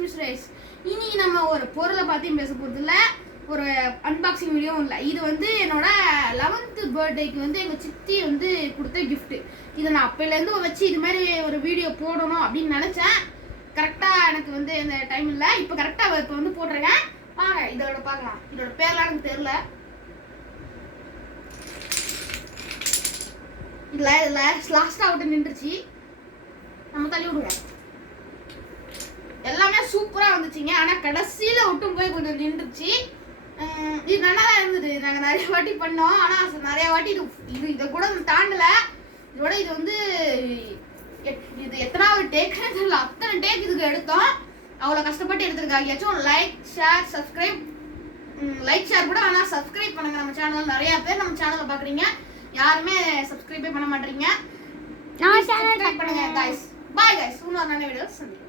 லக்ஷ்மி சுரேஷ். இன்னைக்கு நம்ம ஒரு பொருளை பற்றியும் பேச போகிறதில்ல, ஒரு அன்பாக்சிங் வீடியோவும் இல்லை. இது வந்து என்னோட 11th பர்த்டேக்கு வந்து எங்கள் சித்தி வந்து கொடுத்த கிஃப்ட்டு. இதை நான் அப்போலேருந்து வச்சு இது மாதிரி ஒரு வீடியோ போடணும் அப்படின்னு நினச்சேன். கரெக்டாக எனக்கு வந்து இந்த டைம் இல்லை. இப்போ கரெக்டாக இப்போ வந்து போட்டிருக்கேன். வாங்க இதோட பார்க்கலாம். இதோட பேர்லாம் எனக்கு தெரில. இதில் லாஸ்ட்டாக விட்டு நின்றுச்சு. நம்ம தள்ளி விடுவோம். எல்லாமே சூப்பராக வந்துச்சுங்க. ஆனால் கடைசியில் விட்டும் போய் கொஞ்சம் நின்றுச்சு. இது நல்லா தான் இருந்தது. நாங்கள் நிறைய வாட்டி பண்ணோம். ஆனால் நிறைய வாட்டி இதை கூட தாண்டலை. இதோட இது வந்து இது எத்தனாவது டேக்குன்னு தெரியல. அத்தனை டேக் இதுக்கு எடுத்தோம். அவ்வளோ கஷ்டப்பட்டு எடுத்துருக்காங்கயாச்சும் like share subscribe. Like share கூட ஆனால் சப்ஸ்கிரைப் பண்ணுங்க. நம்ம சேனல் நிறையா பேர் நம்ம சேனலை பார்க்குறீங்க, யாருமே சப்ஸ்கிரைபே பண்ண மாட்டீங்க. பண்ணுங்க கைஸ். Bye guys. இன்னொரு நல்ல வீடியோ சந்திப்போம்.